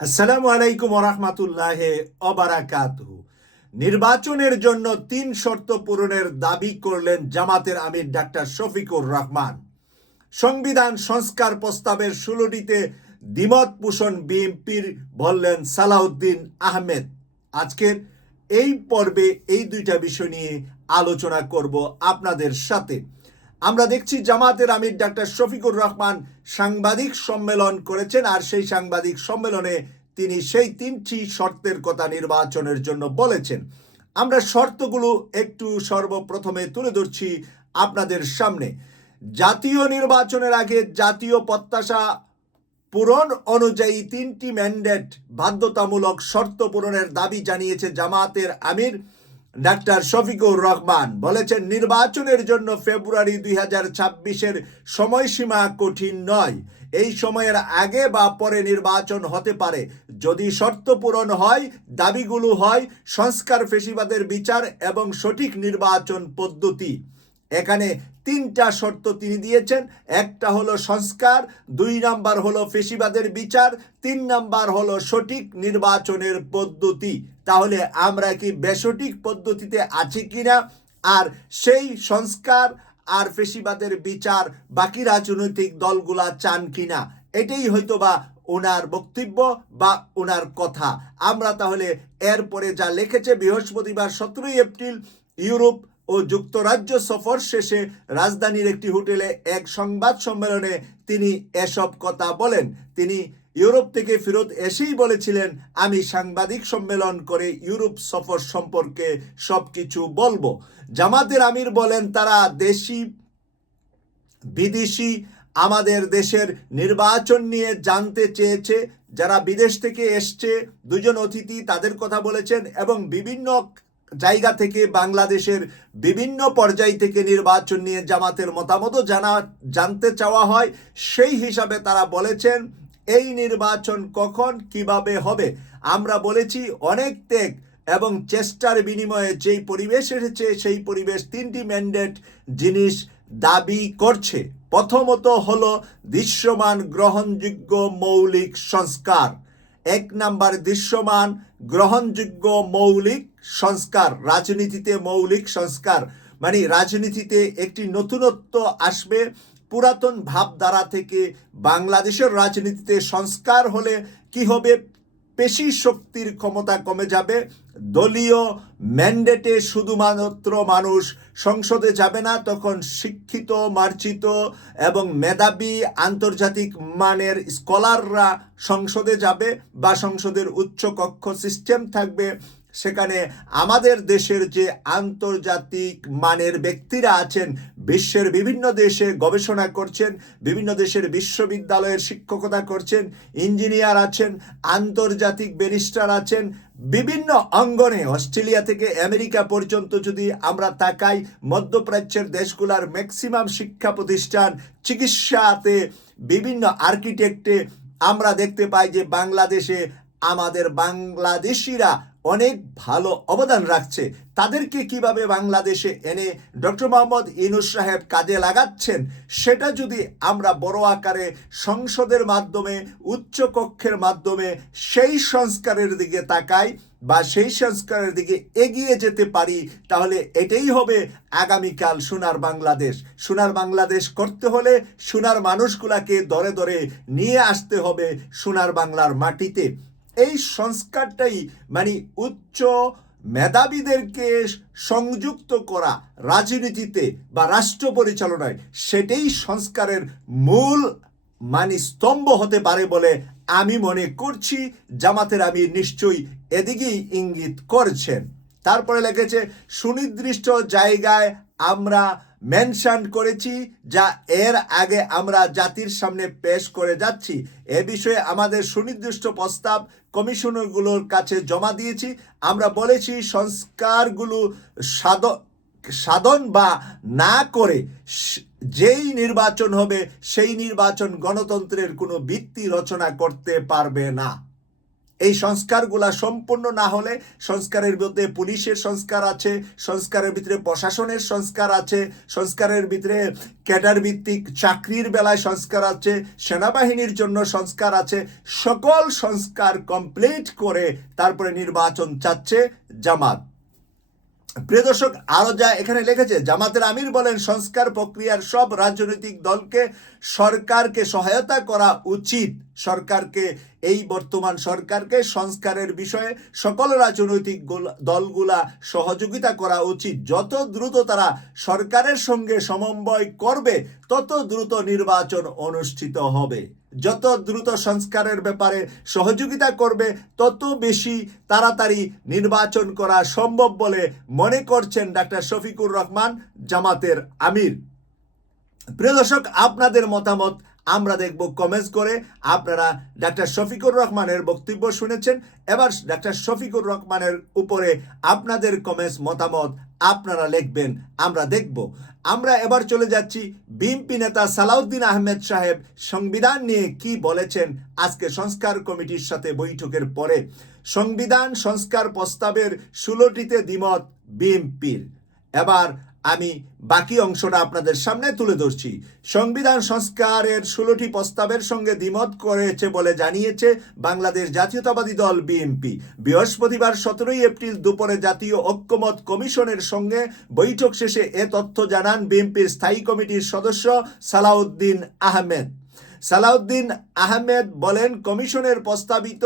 আসসালামু আলাইকুম ওরহমাতুল্লাহ অবারাকাতুহু নির্বাচনের জন্য তিন শর্ত পূরণের দাবি করলেন জামাতের আমির ডাক্তার শফিকুর রহমান। সংবিধান সংস্কার প্রস্তাবের ষোলোটিতে দ্বিমত পোষণ বিএনপির বললেন সালাউদ্দিন আহমেদ। আজকের এই পর্বে এই দুইটা বিষয় নিয়ে আলোচনা করব আপনাদের সাথে। আমরা দেখছি জামাতের আমির ডাক্তার শফিকুর রহমান সাংবাদিক সম্মেলন করেছেন, আর সেই সাংবাদিক সম্মেলনে তিনি সেই তিনটি শর্তের কথা নির্বাচনের জন্য বলেছেন। আমরা শর্তগুলো একটু সর্বপ্রথমে তুলে ধরছি আপনাদের সামনে। জাতীয় নির্বাচনের আগে জাতীয় প্রত্যাশা পূরণ অনুযায়ী তিনটি ম্যান্ডেট বাধ্যতামূলক শর্ত পূরণের দাবি জানিয়েছে জামাতের আমির। ডাক্তার শফিকুর রহমান বলেছেন, নির্বাচনের জন্য ফেব্রুয়ারি দুই হাজার ছাব্বিশের সময়সীমা কঠিন নয়। এই সময়ের আগে বা পরে নির্বাচন হতে পারে। যদি শর্ত পূরণ হয়, দাবিগুলো হয়, সংস্কার ফেসিবাদের বিচার এবং সঠিক নির্বাচন পদ্ধতি। এখানে তিনটা শর্ত তিনি দিয়েছেন। একটা হলো সংস্কার, দুই নাম্বার হলো ফেসিবাদের বিচার, তিন নাম্বার হলো সঠিক নির্বাচনের পদ্ধতি। তাহলে আমরা কি বেসঠিক পদ্ধতিতে আছি কিনা? আর সেই সংস্কার আর ফেসিবাদের বিচার বাকি রাজনৈতিক দলগুলা চান কিনা? এটাই হয়তোবা ওনার বক্তব্য বা ওনার কথা। আমরা তাহলে এরপরে যা লিখেছে বৃহস্পতিবার সতেরোই এপ্রিল ইউরোপ ও যুক্তরাজ্য সফর শেষে রাজধানীর একটি হোটেলে এক সংবাদ সম্মেলনে তিনি এসব কথা বলেন। তিনি, ইউরোপ থেকে ফেরত এসেই বলেছিলেন, আমি সাংবাদিক সম্মেলন করে ইউরোপ সফর সম্পর্কে সবকিছু বলব। জামাতের আমির বলেন, তারা দেশি, বিদেশি, আমাদের দেশের নির্বাচন নিয়ে জানতে চেয়েছে। যারা বিদেশ থেকে এসছে, দুজন অতিথি তাদের কথা বলেছেন এবং বিভিন্ন জায়গা থেকে বাংলাদেশের বিভিন্ন পর্যায় থেকে নির্বাচন নিয়ে জামাতের মতামতও জানা, জানতে চাওয়া হয়। সেই হিসাবে তারা বলেছেন, এই নির্বাচন কখন, কীভাবে হবে? আমরা বলেছি, অনেক ত্যাগ এবং চেষ্টার বিনিময়ে যেই পরিবেশ এসেছে, সেই পরিবেশ তিনটি ম্যান্ডেট জিনিস দাবি করছে। প্রথমত হলো দৃশ্যমান, গ্রহণযোগ্য, মৌলিক সংস্কার। এক নাম্বার দৃশ্যমান, গ্রহণযোগ্য মৌলিক সংস্কার, রাজনীতিতে মৌলিক সংস্কার। মানে রাজনীতিতে একটি নতুনত্ব আসবে, পুরাতন ভাবধারা থেকে বাংলাদেশের রাজনীতিতে সংস্কার হলে কি হবে? পেশি শক্তির ক্ষমতা কমে যাবে দলীয় ম্যান্ডেটে শুধুমাত্র মানুষ সংসদে যাবে না, তখন শিক্ষিত, মার্জিত এবং মেধাবী আন্তর্জাতিক মানের স্কলাররা সংসদে যাবে বা সংসদের উচ্চ কক্ষ সিস্টেম থাকবে। সেখানে আমাদের দেশের যে আন্তর্জাতিক মানের ব্যক্তিরা আছেন, বিশ্বের বিভিন্ন দেশে গবেষণা করছেন, বিভিন্ন দেশের বিশ্ববিদ্যালয়ের শিক্ষকতা করছেন, ইঞ্জিনিয়ার আছেন, আন্তর্জাতিক ব্যারিস্টার আছেন, বিভিন্ন অঙ্গনে, অস্ট্রেলিয়া থেকে আমেরিকা পর্যন্ত যদি আমরা তাকাই, মধ্যপ্রাচ্যের দেশগুলার ম্যাক্সিমাম শিক্ষা প্রতিষ্ঠান, চিকিৎসাতে বিভিন্ন আর্কিটেক্টে আমরা দেখতে পাই যে বাংলাদেশে আমাদের বাংলাদেশিরা অনেক ভালো অবদান রাখছে। তাদেরকে কীভাবে বাংলাদেশে এনে ডক্টর মোহাম্মদ ইনুস সাহেব কাজে লাগাচ্ছেন, সেটা যদি আমরা বড় আকারে সংসদের মাধ্যমে, উচ্চ কক্ষের মাধ্যমে সেই সংস্কারের দিকে তাকাই বা সেই সংস্কারের দিকে এগিয়ে যেতে পারি, তাহলে এটাই হবে আগামীকাল সোনার বাংলাদেশ। সোনার বাংলাদেশ করতে হলে সোনার মানুষগুলাকে দরে দরে নিয়ে আসতে হবে সোনার বাংলার মাটিতে। এই সংস্কারটাই মানে উচ্চ মেধাবীদেরকে সংযুক্ত করা রাজনীতিতে বা রাষ্ট্র পরিচালনায় সেটাই সংস্কারের মূল মানে স্তম্ভ হতে পারে বলে আমি মনে করছি। জামাতের আমি নিশ্চয়ই এদিকেই ইঙ্গিত করছেন। তারপরে লেগেছে সুনির্দিষ্ট জায়গায় আমরা মেনশন করেছি যা এর আগে আমরা জাতির সামনে পেশ করে যাচ্ছি। এ বিষয়ে আমাদের সুনির্দিষ্ট প্রস্তাব কমিশনারগুলোর কাছে জমা দিয়েছি। আমরা বলেছি সংস্কারগুলো সাধ, সাধন বা না করে যেই নির্বাচন হবে সেই নির্বাচন গণতন্ত্রের কোনো ভিত্তি রচনা করতে পারবে না। এই সংস্কারগুলা সম্পূর্ণ না হলে সংস্কারের ভিতরে পুলিশের সংস্কার আছে, সংস্কারের ভিতরে প্রশাসনের সংস্কার আছে, সংস্কারের ভিতরে ক্যাডার ভিত্তিক চাকরির বেলায় সংস্কার আছে, সেনাবাহিনীর জন্য সংস্কার আছে, সকল সংস্কার কমপ্লিট করে তারপরে নির্বাচন চাচ্ছে জামাত। প্রিয় দর্শক আরও যা এখানে লিখেছে, জামাতের আমির বলেন, সংস্কার প্রক্রিয়ার সব রাজনৈতিক দলকে সরকারকে সহায়তা করা উচিত। সরকারকে, এই বর্তমান সরকারকে সংস্কারের বিষয়ে সকল রাজনৈতিক গোল- দলগুলা সহযোগিতা করা উচিত। যত দ্রুত তারা সরকারের সঙ্গে সমন্বয় করবে, তত দ্রুত নির্বাচন অনুষ্ঠিত হবে। যত দ্রুত সংস্কারের ব্যাপারে সহযোগিতা করবে, তত বেশি তাড়াতাড়ি নির্বাচন করা সম্ভব বলে মনে করছেন ডাক্তার শফিকুর রহমান জামাতের আমির। প্রিয় দর্শক, আপনাদের মতামত আমরা দেখব কমেন্টস করে। আপনারা ডাক্তার শফিকুর রহমানের বক্তব্য শুনেছেন। এবার ডাক্তার শফিকুর রহমানের উপরে আপনাদের কমেন্টস মতামত আপনারা লিখবেন, আমরা দেখব। আমরা এবার চলে যাচ্ছি বিএনপি নেতা সালাউদ্দিন আহমেদ সাহেব সংবিধান নিয়ে কি বলেছেন আজকে সংস্কার কমিটির সাথে বৈঠকের পরে। সংবিধান সংস্কার প্রস্তাবের ষোলোটিতে দ্বিমত বিএনপির। এবার আমি বাকি অংশটা আপনাদের সামনে তুলে ধরছি। সংবিধান সংস্কারের ষোলোটি প্রস্তাবের সঙ্গে দ্বিমত করেছে বলে জানিয়েছে বাংলাদেশ জাতীয়তাবাদী দল বিএনপি। বৃহস্পতিবার সতেরোই এপ্রিল দুপুরে জাতীয় ঐক্যমত কমিশনের সঙ্গে বৈঠক শেষে এ তথ্য জানান বিএনপির স্থায়ী কমিটির সদস্য সালাউদ্দিন আহমেদ। সালাউদ্দিন আহমেদ বলেন, কমিশনের প্রস্তাবিত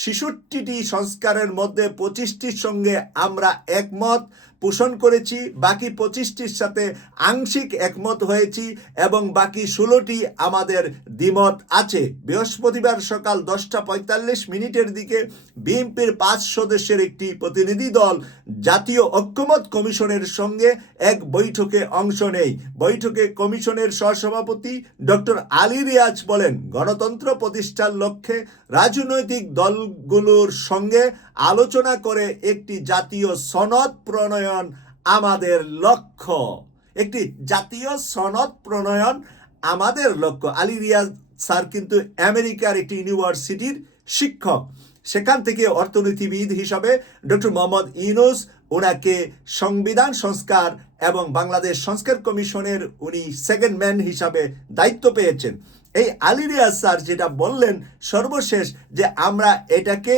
ছেষট্টিটি সংস্কারের মধ্যে পঁচিশটির সঙ্গে আমরা একমত। পোষণ করেছি, বাকি পঁচিশটির সাথে আংশিক একমত হয়েছি এবং বাকি ষোলোটি আমাদের দ্বিমত আছে। বৃহস্পতিবার সকাল দশটা পঁয়তাল্লিশ মিনিটের দিকে বিএনপির পাঁচ সদস্যের একটি প্রতিনিধি দল জাতীয় ঐক্যমত কমিশনের সঙ্গে এক বৈঠকে অংশ নেয়। বৈঠকে কমিশনের সহসভাপতি ডক্টর আলী রিয়াজ বলেন, গণতন্ত্র প্রতিষ্ঠার লক্ষ্যে রাজনৈতিক দলগুলোর সঙ্গে আলোচনা করে একটি জাতীয় সনদ প্রণয়ন আমাদের লক্ষ্য। একটি জাতীয় সনদ প্রণয়ন আমাদের লক্ষ্য। আলী রিয়াজ স্যার কিন্তু আমেরিকার একটি ইউনিভার্সিটির শিক্ষক। সেখান থেকে অর্থনীতিবিদ হিসাবে ডক্টর মোহাম্মদ ইউনুস ওনাকে সংবিধান সংস্কার এবং বাংলাদেশ সংস্কার কমিশনের উনি সেকেন্ড ম্যান হিসাবে দায়িত্ব পেয়েছেন। এই আলী রিয়াজ স্যার যেটা বললেন সর্বশেষ যে আমরা এটাকে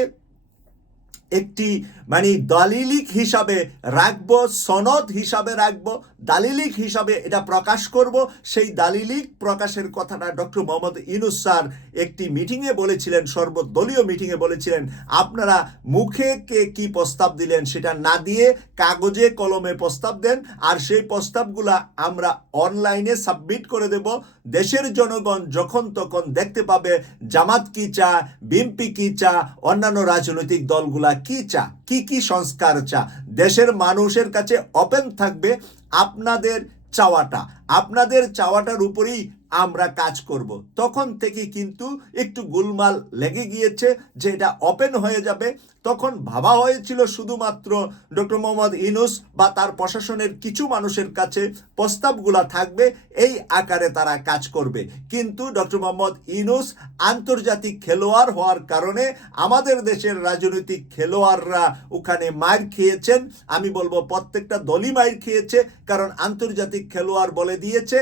একটি মানে দালিলিক হিসাবে রাখব, সনদ হিসাবে রাখব, দালিলিক হিসাবে এটা প্রকাশ করব। সেই দালিলিক প্রকাশের কথাটা ডক্টর মোহাম্মদ ইনুস স্যার একটি মিটিংয়ে বলেছিলেন, সর্বদলীয় মিটিংয়ে বলেছিলেন, আপনারা মুখে কে কি প্রস্তাব দিলেন সেটা না দিয়ে কাগজে কলমে প্রস্তাব দেন, আর সেই প্রস্তাবগুলা আমরা অনলাইনে সাবমিট করে দেব। দেশের জনগণ যখন তখন দেখতে পাবে, জামাত কি চা, বিএনপি কি চা, অন্যান্য রাজনৈতিক দলগুলা কি চা? কি কি সংস্কার চা? দেশের মানুষের কাছে ওপেন থাকবে আপনাদের চাওয়াটা। আপনাদের চাওয়াটার উপরেই আমরা কাজ করব। তখন থেকে কিন্তু একটু গোলমাল লেগে গিয়েছে যে এটা ওপেন হয়ে যাবে। তখন ভাবা হয়েছিল শুধুমাত্র ডক্টর মোহাম্মদ ইনুস বা তার প্রশাসনের কিছু মানুষের কাছে প্রস্তাবগুলা থাকবে, এই আকারে তারা কাজ করবে। কিন্তু ডক্টর মোহাম্মদ ইনুস আন্তর্জাতিক খেলোয়াড় হওয়ার কারণে আমাদের দেশের রাজনৈতিক খেলোয়াড়রা ওখানে মার খেয়েছেন। আমি বলব প্রত্যেকটা দলই মার খেয়েছে, কারণ আন্তর্জাতিক খেলোয়াড় বলে দিয়েছে,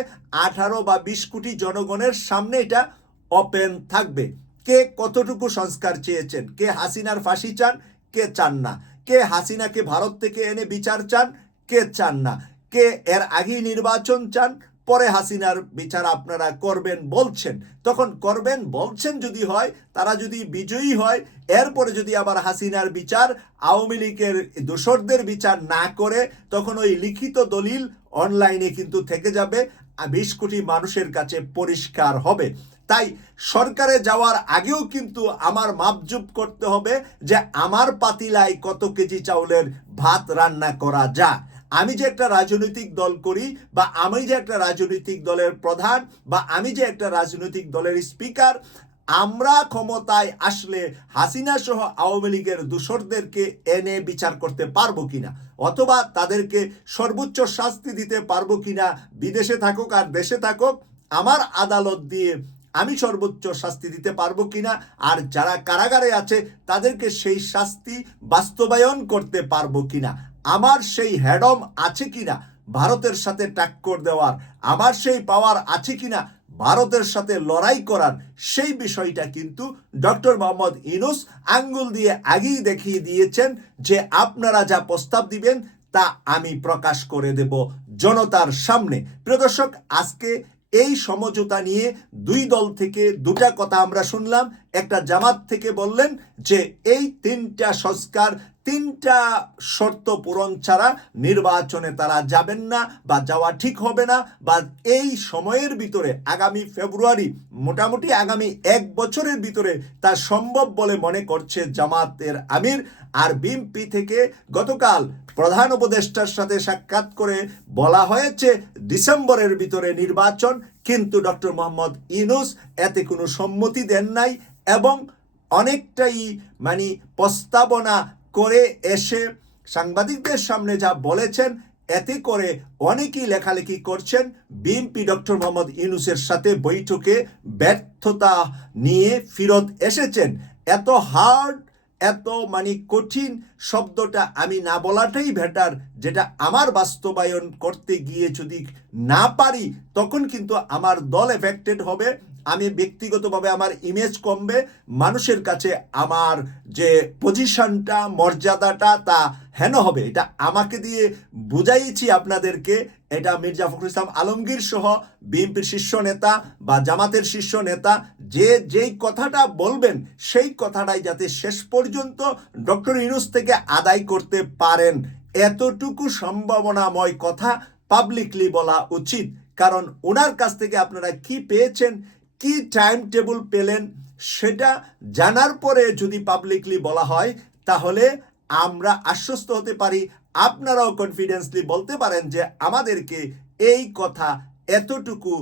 আঠারো বা বিশ কোটি জনগণের সামনে এটা ওপেন থাকবে। কে কতটুকু সংস্কার চেয়েছেন? কে হাসিনার ফাঁসি চান? কে চান না? কে হাসিনাকে ভারত থেকে এনে বিচার চান? কে চান না? কে এর আগেই নির্বাচন চান? পরে হাসিনার বিচার আপনারা করবেন, বলছেন। তখন করবেন, বলছেন যদি হয়, তারা যদি বিজয়ী হয়, এরপরে যদি আবার হাসিনার বিচার, আওয়ামী লীগের দোসরদের বিচার না করে, তখন ওই লিখিত দলিল অনলাইনে কিন্তু থেকে যাবে বিশ কোটি মানুষের কাছে পরিষ্কার হবে। তাই সরকারে যাওয়ার আগেও কিন্তু আমার মাপজুপ করতে হবে যে আমার পাতিলায় কত কেজি চাউলের ভাত রান্না করা যায়। আমি যে একটা রাজনৈতিক দল করি বা আমি যে একটা রাজনৈতিক দলের প্রধান বা আমি যে একটা রাজনৈতিক দলের স্পিকার, আমরা ক্ষমতায় আসলে হাসিনা সহ আওয়ামী লীগের দূষরদেরকে এনে বিচার করতে পারব কিনা অথবা তাদেরকে সর্বোচ্চ শাস্তি দিতে পারব কিনা, বিদেশে থাকুক আর দেশে থাকুক, আমার আদালত দিয়ে আমি সর্বোচ্চ শাস্তি দিতে পারব কিনা? আর যারা কারাগারে আছে, তাদেরকে সেই শাস্তি বাস্তবায়ন করতে পারব কিনা? আমার সেই হ্যাডম আছে কিনা? ভারতের সাথে টাক্কর দেওয়ার আমার সেই পাওয়ার আছে কিনা? ভারতের সাথে লড়াই করার সেই বিষয়টা কিন্তু ডক্টর মোহাম্মদ ইনুস আঙ্গুল দিয়ে আগেই দেখিয়ে দিয়েছেন যে আপনারা যা প্রস্তাব দিবেন, তা আমি প্রকাশ করে দেব জনতার সামনে। প্রিয় দর্শক, আজকে এই সমঝোতা নিয়ে দুই দল থেকে দুটা কথা আমরা শুনলাম। একটা জামাত থেকে বললেন যে, এই তিনটা সংস্কার, তিনটা শর্ত পূরণ ছাড়া নির্বাচনে তারা যাবেন না বা যাওয়া ঠিক হবে না বা এই সময়ের ভিতরে আগামী ফেব্রুয়ারি, মোটামুটি আগামী এক বছরের ভিতরে তা সম্ভব বলে মনে করছে জামাতের আমির। আর বিএমপি থেকে গতকাল প্রধান উপদেষ্টার সাথে সাক্ষাৎ করে বলা হয়েছে, ডিসেম্বরের ভিতরে নির্বাচন, কিন্তু ডক্টর মোহাম্মদ ইনুস এতে কোনো সম্মতি দেন নাই এবং অনেকটাই মানে প্রস্তাবনা করে এসে সাংবাদিকদের সামনে যা বলেছেন, এতে করে অনেকেই লেখালেখি করছেন। বিএনপি ডক্টর মোহাম্মদ ইউনুসের সাথে বৈঠকে ব্যর্থতা নিয়ে ফিরত এসেছেন। এত হার্ড এত মানে কঠিন শব্দটা আমি না বলাটাই বেটার যেটা আমার বাস্তবায়ন করতে গিয়ে যদি না পারি, তখন কিন্তু আমার দল এফেক্টেড হবে। আমি ব্যক্তিগতভাবে আমার ইমেজ কমবে, মানুষের কাছে আমার যে পজিশনটা মর্যাদাটা তা হেন হবে। এটা আমাকে দিয়ে বুঝাইছি আপনাদেরকে। এটা মির্জা ফখরুল ইসলাম আলমগীর সহ বিএনপির শীর্ষ নেতা বা জামাতের শীর্ষ নেতা, যে যেই কথাটা বলবেন, সেই কথাটাই যাতে শেষ পর্যন্ত ডক্টর ইউনুস থেকে আদায় করতে পারেন। এতটুকু সম্ভাবনাময় কথা পাবলিকলি বলা উচিত। কারণ ওনার কাছ থেকে আপনারা কি পেয়েছেন কি টাইম টেবিল পেলেন সেটা জানার পরে যদি পাবলিকলি বলা হয়, তাহলে আমরা আশ্বস্ত হতে পারি, আপনারাও কনফিডেন্সলি বলতে পারেন যে আমাদেরকে এই কথা এতটুকু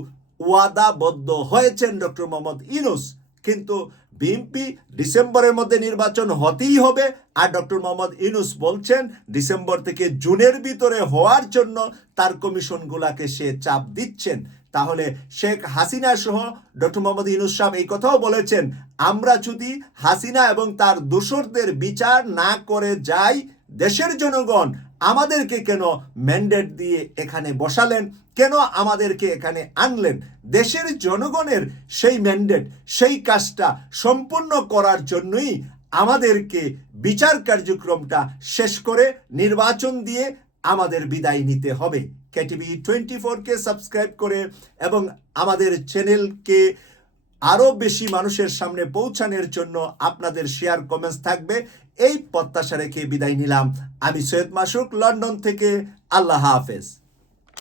ওয়াদাবদ্ধ হয়েছেন ডক্টর মোহাম্মদ ইনুস কিন্তু বিএনপি ডিসেম্বরের মধ্যে নির্বাচন হতেই হবে আর ডক্টর মোহাম্মদ ইনুস বলছেন, ডিসেম্বর থেকে জুনের ভিতরে হওয়ার জন্য তার কমিশনগুলাকে সে চাপ দিচ্ছেন। তাহলে শেখ হাসিনা সহ ডক্টর মোহাম্মদ সাহেব এই কথাও বলেছেন, আমরা যদি হাসিনা এবং তার দোসরদের বিচার না করে যাই, দেশের জনগণ আমাদেরকে কেন ম্যান্ডেট দিয়ে এখানে বসালেন? কেন আমাদেরকে এখানে আনলেন? দেশের জনগণের সেই ম্যান্ডেট সেই কাজটা সম্পূর্ণ করার জন্যই আমাদেরকে বিচার কার্যক্রমটা শেষ করে নির্বাচন দিয়ে আমাদের বিদায় নিতে হবে। কেটিভি টোয়েন্টি ফোরকে সাবস্ক্রাইব করে এবং আমাদের চ্যানেলকে আরও বেশি মানুষের সামনে পৌঁছানোর জন্য আপনাদের শেয়ার কমেন্টস থাকবে। এই প্রত্যাশা রেখে বিদায় নিলাম। আমি সৈয়দ মাসুক, লন্ডন থেকে। আল্লাহ হাফেজ।